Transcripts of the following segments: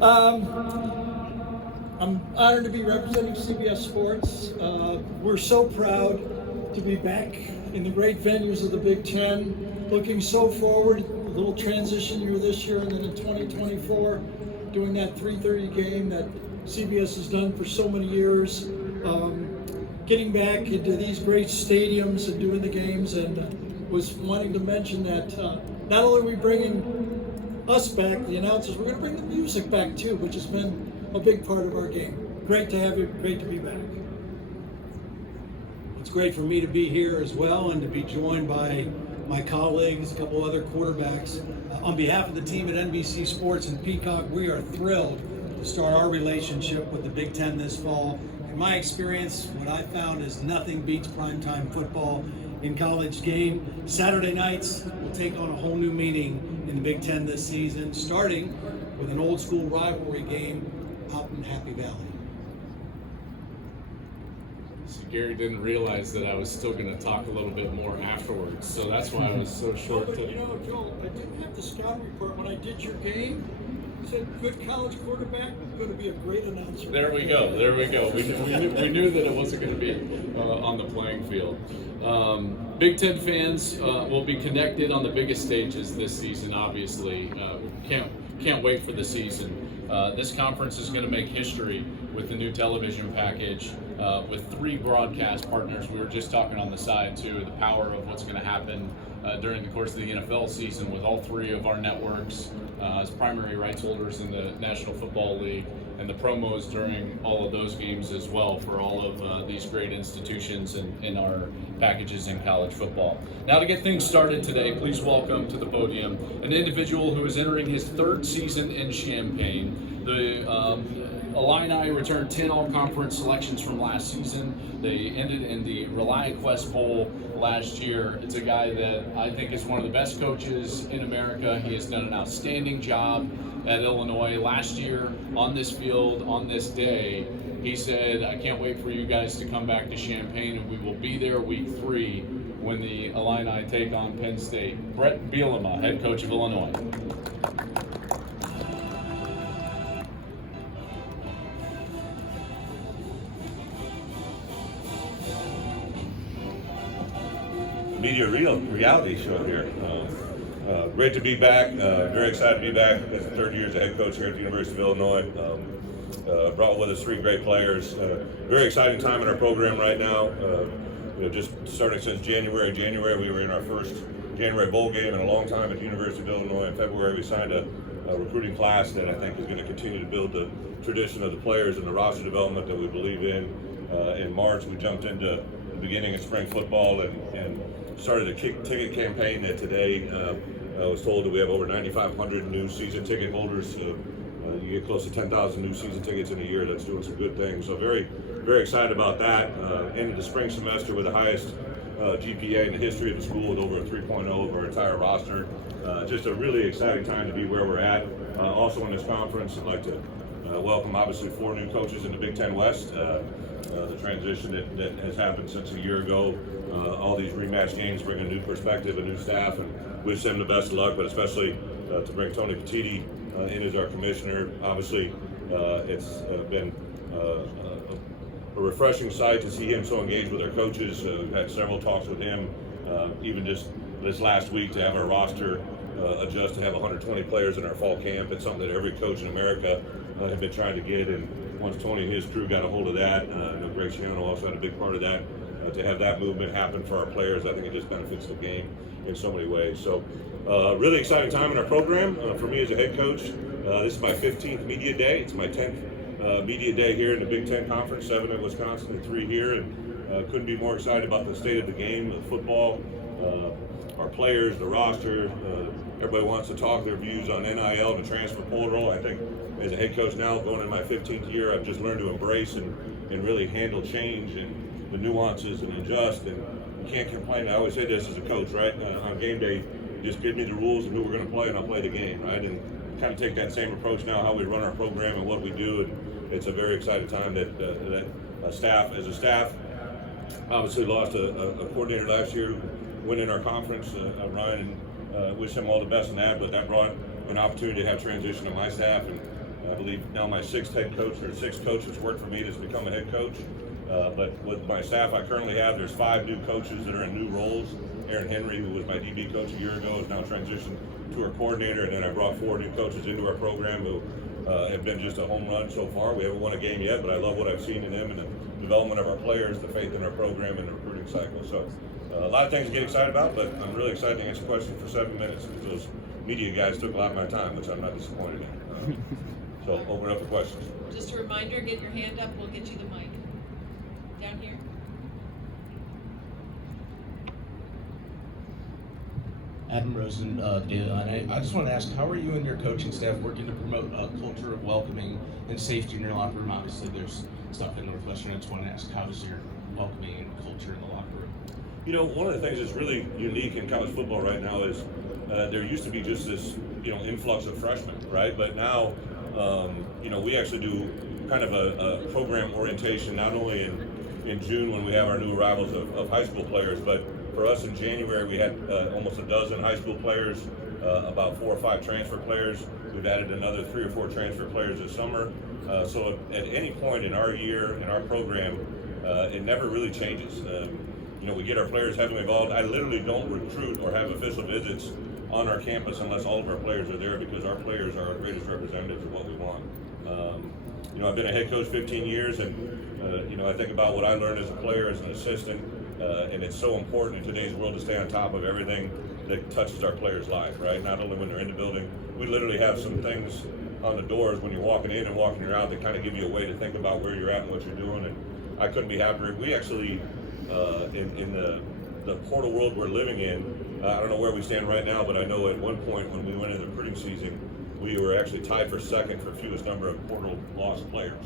I'm honored to be representing CBS Sports. We're so proud to be back in the great venues of the Big Ten. Looking so forward, a little transition year this year, and then in 2024, doing that 3:30 game that CBS has done for so many years. Getting back into these great stadiums and doing the games, and was wanting to mention that not only are we bringing us back, the announcers, we're going to bring the music back too, which has been a big part of our game. Great to have you, great to be back. It's great for me to be here as well and to be joined by my colleagues, a couple other quarterbacks. On behalf of the team at NBC Sports and Peacock, we are thrilled to start our relationship with the Big Ten this fall. In my experience, what I found is nothing beats primetime football in college game. Saturday nights will take on a whole new meaning in the Big Ten this season, starting with an old school rivalry game out in Happy Valley. So Gary didn't realize that I was still going to talk a little bit more afterwards, so that's why I was so short. But you know, Joel, I didn't have the scout report when I did your game. It said good college quarterback, going to be a great announcer. There we go. We knew that it wasn't going to be on the playing field. Big Ten fans will be connected on the biggest stages this season. Obviously, can't wait for the season. This conference is going to make history with the new television package, with 3 broadcast partners. We were just talking on the side too, the power of what's going to happen during the course of the NFL season with all 3 of our networks as primary rights holders in the National Football League, and the promos during all of those games as well for all of these great institutions in our packages in college football. Now, to get things started today, please welcome to the podium an individual who is entering his 3rd season in Champaign. The Illini returned 10 all-conference selections from last season. They ended in the ReliaQuest Bowl last year. It's a guy that I think is one of the best coaches in America. He has done an outstanding job at Illinois. Last year, on this field, on this day, he said, I can't wait for you guys to come back to Champaign, and we will be there week 3 when the Illini take on Penn State. Bret Bielema, head coach of Illinois. Media reality show here. Great to be back. Very excited to be back. It's the 3rd year as a head coach here at the University of Illinois. Brought with us 3 great players. Very exciting time in our program right now. Just starting since January. We were in our first January bowl game in a long time at the University of Illinois. In February, we signed a recruiting class that I think is going to continue to build the tradition of the players and the roster development that we believe in. In March, we jumped into the beginning of spring football and started a ticket campaign that today I was told that we have over 9,500 new season ticket holders. You get close to 10,000 new season tickets in a year. That's doing some good things. So very, very excited about that. Ended the spring semester with the highest GPA in the history of the school with over a 3.0 of our entire roster. Just a really exciting time to be where we're at. Also in this conference, I'd like to welcome obviously 4 new coaches in the Big Ten West. The transition that has happened since a year ago. All these rematch games bring a new perspective, a new staff, and wish them the best of luck, but especially to bring Tony Petitti in as our commissioner. Obviously, it's been a refreshing sight to see him so engaged with our coaches. We've had several talks with him, even just this last week, to have our roster adjust to have 120 players in our fall camp. It's something that every coach in America have been trying to get, and once Tony and his crew got a hold of that, I know Greg Schiano also had a big part of that. To have that movement happen for our players, I think it just benefits the game in so many ways. So really exciting time in our program. For me as a head coach, this is my 15th media day. It's my 10th media day here in the Big Ten Conference, 7 at Wisconsin and 3 here. And couldn't be more excited about the state of the game, the football, our players, the roster. Everybody wants to talk their views on NIL and the transfer portal. I think as a head coach now, going in my 15th year, I've just learned to embrace and really handle change and the nuances and adjust, and you can't complain. I always say this as a coach, right? On game day, just give me the rules of who we're going to play, and I'll play the game, right? And kind of take that same approach now, how we run our program and what we do, and it's a very exciting time that as a staff, obviously lost a coordinator last year, winning our conference, Ryan, and wish him all the best in that, but that brought an opportunity to have transition to my staff, and I believe now my sixth head coach, or sixth coach that's worked for me that's become a head coach. But with my staff I currently have, there's 5 new coaches that are in new roles. Aaron Henry, who was my DB coach a year ago, is now transitioned to our coordinator, and then I brought 4 new coaches into our program who have been just a home run so far. We haven't won a game yet, but I love what I've seen in them and the development of our players, the faith in our program, and the recruiting cycle. So a lot of things to get excited about, but I'm really excited to answer questions for 7 minutes because those media guys took a lot of my time, which I'm not disappointed in. So open up for questions. Just a reminder, get your hand up, we'll get you the mic. Down here. Adam Rosen, Daily Line. I just want to ask, how are you and your coaching staff working to promote a culture of welcoming and safety in your locker room? Obviously, there's stuff in Northwestern. I just want to ask, how is your welcoming culture in the locker room? You know, one of the things that's really unique in college football right now is there used to be just this, influx of freshmen, right? But now, we actually do kind of a program orientation, not only in June when we have our new arrivals of high school players, but for us in January we had almost a dozen high school players, about 4 or 5 transfer players. We've added another 3 or 4 transfer players this summer. So at any point in our year, in our program, it never really changes. We get our players heavily involved. I literally don't recruit or have official visits on our campus unless all of our players are there, because our players are our greatest representatives of what we want. I've been a head coach 15 years, and I think about what I learned as a player, as an assistant, and it's so important in today's world to stay on top of everything that touches our players' life, right? Not only when they're in the building. We literally have some things on the doors when you're walking in and walking around that kind of give you a way to think about where you're at and what you're doing, and I couldn't be happier. We actually, in the portal world we're living in, I don't know where we stand right now, but I know at one point when we went into the recruiting season, we were actually tied for second for fewest number of portal lost players,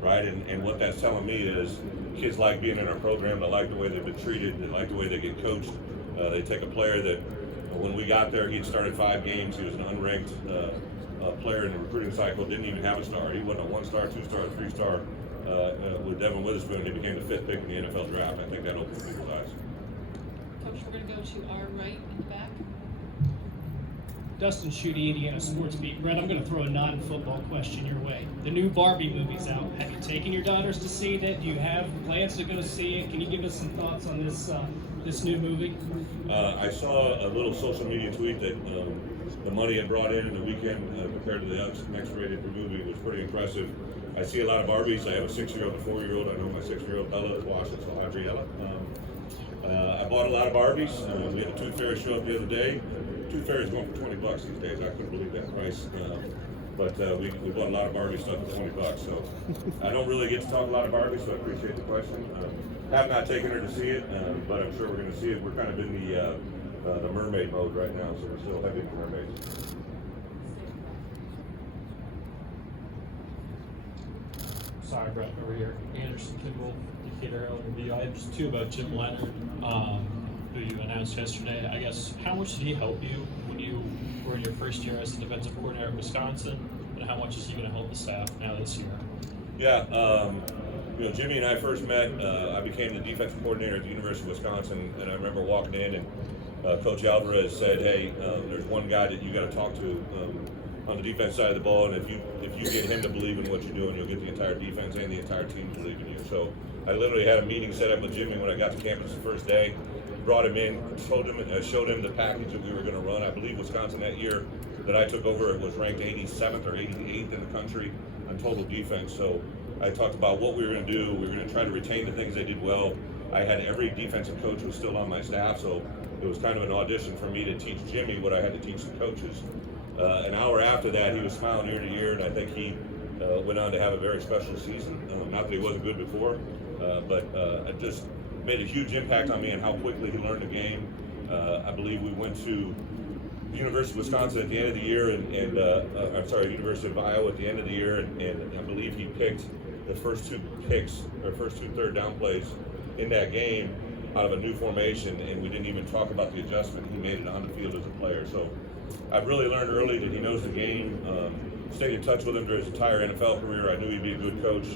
right? And what that's telling me is kids like being in our program, they like the way they've been treated, they like the way they get coached. They take a player that, when we got there, he'd started 5 games, he was an unranked player in the recruiting cycle, didn't even have a star. He wasn't a 1-star, 2-star, 3-star. With Devin Witherspoon, he became the 5th pick in the NFL draft. I think that opened people's eyes. Coach, we're going to go to our right in the back. Dustin Schutte, Indiana Sports Beat. Brett, I'm going to throw a non-football question your way. The new Barbie movie's out. Have you taken your daughters to see it? Do you have plans to go see it? Can you give us some thoughts on this new movie? I saw a little social media tweet that the money it brought in the weekend compared to the next rated movie was pretty impressive. I see a lot of Barbies. I have a 6-year-old and a 4-year-old. I know my 6-year-old Ella is watching, so Adriella. I bought a lot of Barbies. We had a tooth fairy show up the other day. Tooth fairy is going for $20 these days. I couldn't believe that price. But we bought a lot of Barbie stuff for $20. So I don't really get to talk a lot of Barbie, so I appreciate the question. Have not taken her to see it, but I'm sure we're going to see it. We're kind of in the mermaid mode right now, so we're still heavy into mermaids. Sorry, Brett, over here. Anderson Kimball, Decatur LRB. I have just 2 about Jim Leonard, who you announced yesterday. I guess, how much did he help you when you were in your first year as the defensive coordinator at Wisconsin, and how much is he going to help the staff now this year? Yeah, Jimmy and I first met. I became the defensive coordinator at the University of Wisconsin, and I remember walking in and Coach Alvarez said, "Hey, there's one guy that you got to talk to on the defense side of the ball, and if you get him to believe in what you're doing, you'll get the entire defense and the entire team to believe in you." So I literally had a meeting set up with Jimmy when I got to campus the first day. Brought him in, showed him the package that we were going to run. I believe Wisconsin that year that I took over, it was ranked 87th or 88th in the country on total defense. So I talked about what we were going to do. We were going to try to retain the things they did well. I had every defensive coach was still on my staff, so it was kind of an audition for me to teach Jimmy what I had to teach the coaches. An hour after that, he was smiling ear to ear, and I think he went on to have a very special season. Not that he wasn't good before, but it just made a huge impact on me and how quickly he learned the game. I believe we went to the University of Wisconsin at the end of the year, University of Iowa at the end of the year, and I believe he picked the first 2 picks, or first 2 third down plays in that game out of a new formation, and we didn't even talk about the adjustment. He made it on the field as a player. So I've really learned early that he knows the game. Stayed in touch with him during his entire NFL career. I knew he'd be a good coach.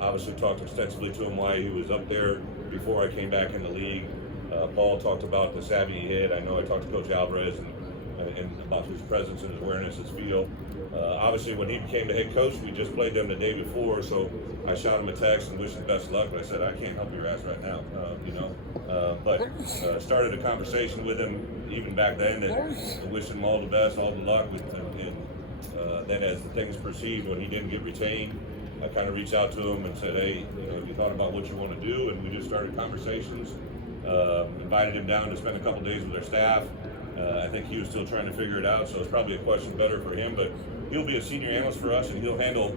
Obviously talked extensively to him why he was up there before I came back in the league. Paul talked about the savvy he had. I know I talked to Coach Alvarez, and and about his presence and his awareness, his feel. Obviously, when he became the head coach, we just played them the day before, so I shot him a text and wished him best of luck. But I said, I can't help your ass right now, but started a conversation with him even back then and wished him all the best, all the luck. Then as the things proceed, when he didn't get retained, I kind of reached out to him and said, hey, have you thought about what you want to do? And we just started conversations. Invited him down to spend a couple days with our staff. I think he was still trying to figure it out, so it's probably a question better for him, but he'll be a senior analyst for us, and he'll handle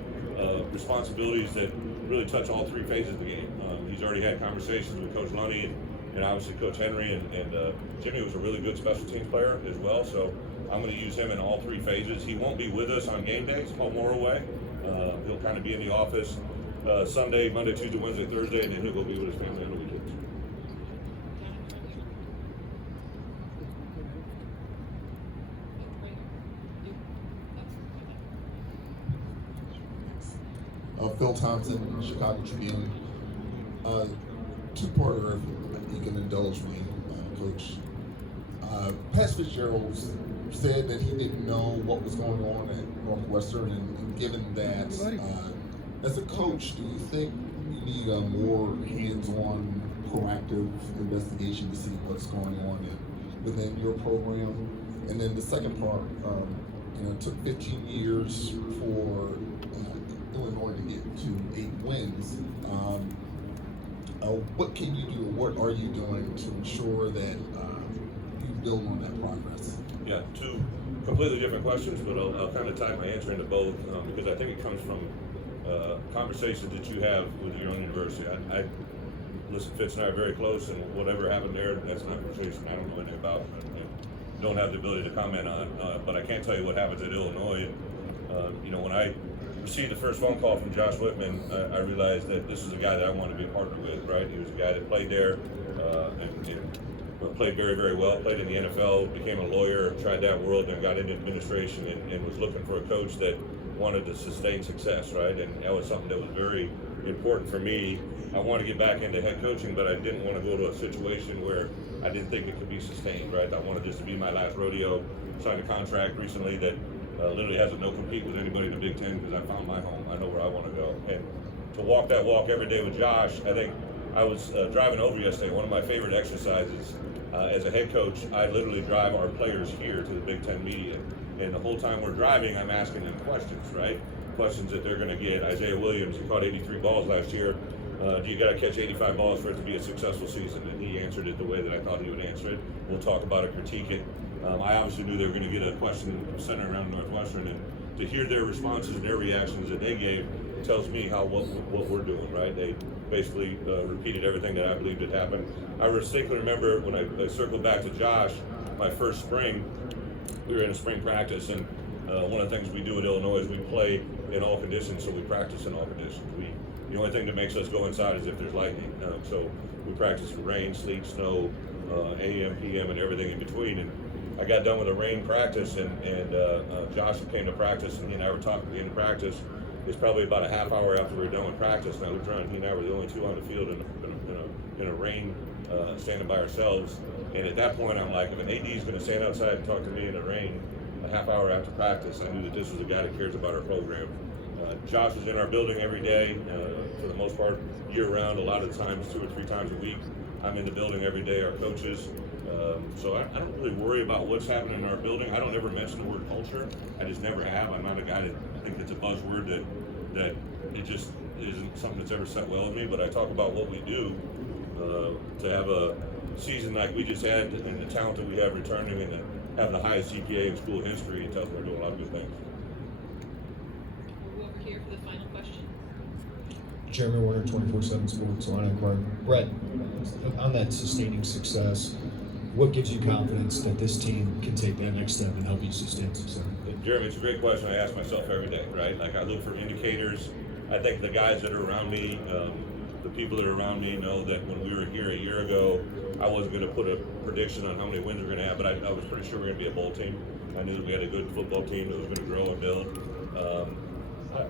responsibilities that really touch all three phases of the game. He's already had conversations with Coach Lunny and obviously Coach Henry, and Jimmy was a really good special teams player as well, so I'm going to use him in all three phases. He won't be with us on game days, home or away. He'll kind of be in the office Sunday, Monday, Tuesday, Wednesday, Thursday, and then he'll go be with his family on the weekends. Phil Thompson, Chicago Tribune. Two-parter, if you can indulge me, Coach. Pat Fitzgerald said that he didn't know what was going on at Northwestern, and given that, as a coach, do you think you need a more hands-on, proactive investigation to see what's going on within your program? And then the second part, it took 15 years for Illinois to get to 8 wins. What can you do, or what are you doing to ensure that you build on that progress? Yeah, two completely different questions, but I'll kind of tie my answer into both because I think it comes from conversations that you have with your own university. Listen, Fitz and I are very close, and whatever happened there, that's not a conversation I don't know anything about and don't have the ability to comment on. But I can't tell you what happens at Illinois. And, when I received the first phone call from Josh Whitman, I realized that this is a guy that I wanted to be a partner with, right? He was a guy that played there and played very, very well, played in the NFL, became a lawyer, tried that world, and got into administration and was looking for a coach that wanted to sustain success, right? And that was something that was very important for me. I wanted to get back into head coaching, but I didn't want to go to a situation where I didn't think it could be sustained, right? I wanted this to be my last rodeo. Signed a contract recently that literally has a no compete with anybody in the Big Ten because I found my home. I know where I want to go. And to walk that walk every day with Josh, I think I was driving over yesterday. One of my favorite exercises as a head coach, I literally drive our players here to the Big Ten media. And the whole time we're driving, I'm asking them questions, right? Questions that they're going to get. Isaiah Williams, he caught 83 balls last year. Do you got to catch 85 balls for it to be a successful season? And he answered it the way that I thought he would answer it. We'll talk about it, critique it. I obviously knew they were going to get a question centered around Northwestern, and to hear their responses and their reactions that they gave tells me what we're doing, right? They basically repeated everything that I believed had happened. I distinctly remember when I circled back to Josh, my first spring, we were in a spring practice, and one of the things we do at Illinois is we play in all conditions, so we practice in all conditions. The only thing that makes us go inside is if there's lightning. So we practice in rain, sleet, snow, AM, PM, and everything in between. And I got done with a rain practice, and Josh came to practice, and he and I were talking at the end of practice. It's probably about a half hour after we were done with practice, and I looked around, he and I were the only two on the field in a rain, standing by ourselves. And at that point, I'm like, if an AD is going to stand outside and talk to me in the rain a half hour after practice, I knew that this was a guy that cares about our program. Josh is in our building every day, for the most part, year-round, a lot of times 2 or 3 times a week. I'm in the building every day, our coaches. So I don't really worry about what's happening in our building. I don't ever mention the word culture. I just never have. I'm not a guy that I think it's a buzzword that it just isn't something that's ever set well with me, but I talk about what we do to have a season like we just had and the talent that we have returning and to have the highest GPA in school history. It tells me we're doing a lot of good things. We'll go over here for the final question. Jeremy Warner, 24/7 Sports, Line Inquirer. Bret, on that sustaining success, what gives you confidence that this team can take that next step and help you sustain success? Jeremy, it's a great question I ask myself every day, right? Like I look for indicators. I think the guys that are around me, the people that are around me know that when we were here a year ago, I wasn't going to put a prediction on how many wins we're going to have, but I was pretty sure we were going to be a bowl team. I knew that we had a good football team that was going to grow and build.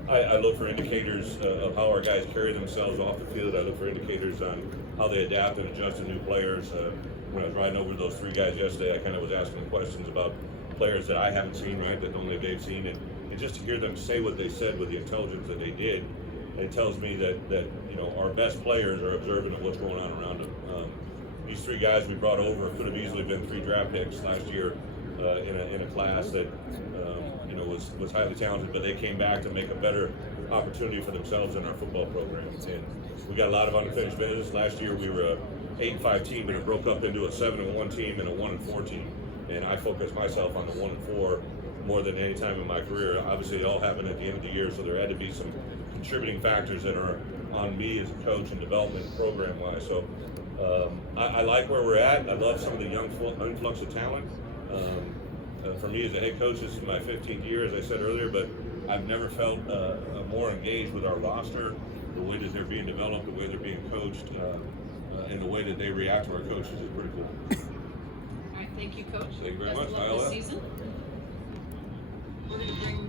I look for indicators of how our guys carry themselves off the field. I look for indicators on how they adapt and adjust to new players. When I was riding over those 3 guys yesterday, I kind of was asking questions about players that I haven't seen, right, that only they've seen, and just to hear them say what they said with the intelligence that they did, it tells me that you know, our best players are observant of what's going on around them. These three guys we brought over could have easily been 3 draft picks last year in a class that you know, was highly talented, but they came back to make a better opportunity for themselves in our football program. And we got a lot of unfinished business. Last year we were a 8-5 team, and it broke up into a 7-1 team and a 1-4 team. And I focused myself on the 1-4 more than any time in my career. Obviously, it all happened at the end of the year, so there had to be some contributing factors that are on me as a coach and development program-wise. So I like where we're at. I love some of the young influx of talent. For me as a head coach, this is my 15th year, as I said earlier, but I've never felt more engaged with our roster, the way that they're being developed, the way they're being coached, and the way that they react to our coaches is pretty cool. All right, thank you, Coach. Thank you very Best much, of luck Viola. this season. We're going to bring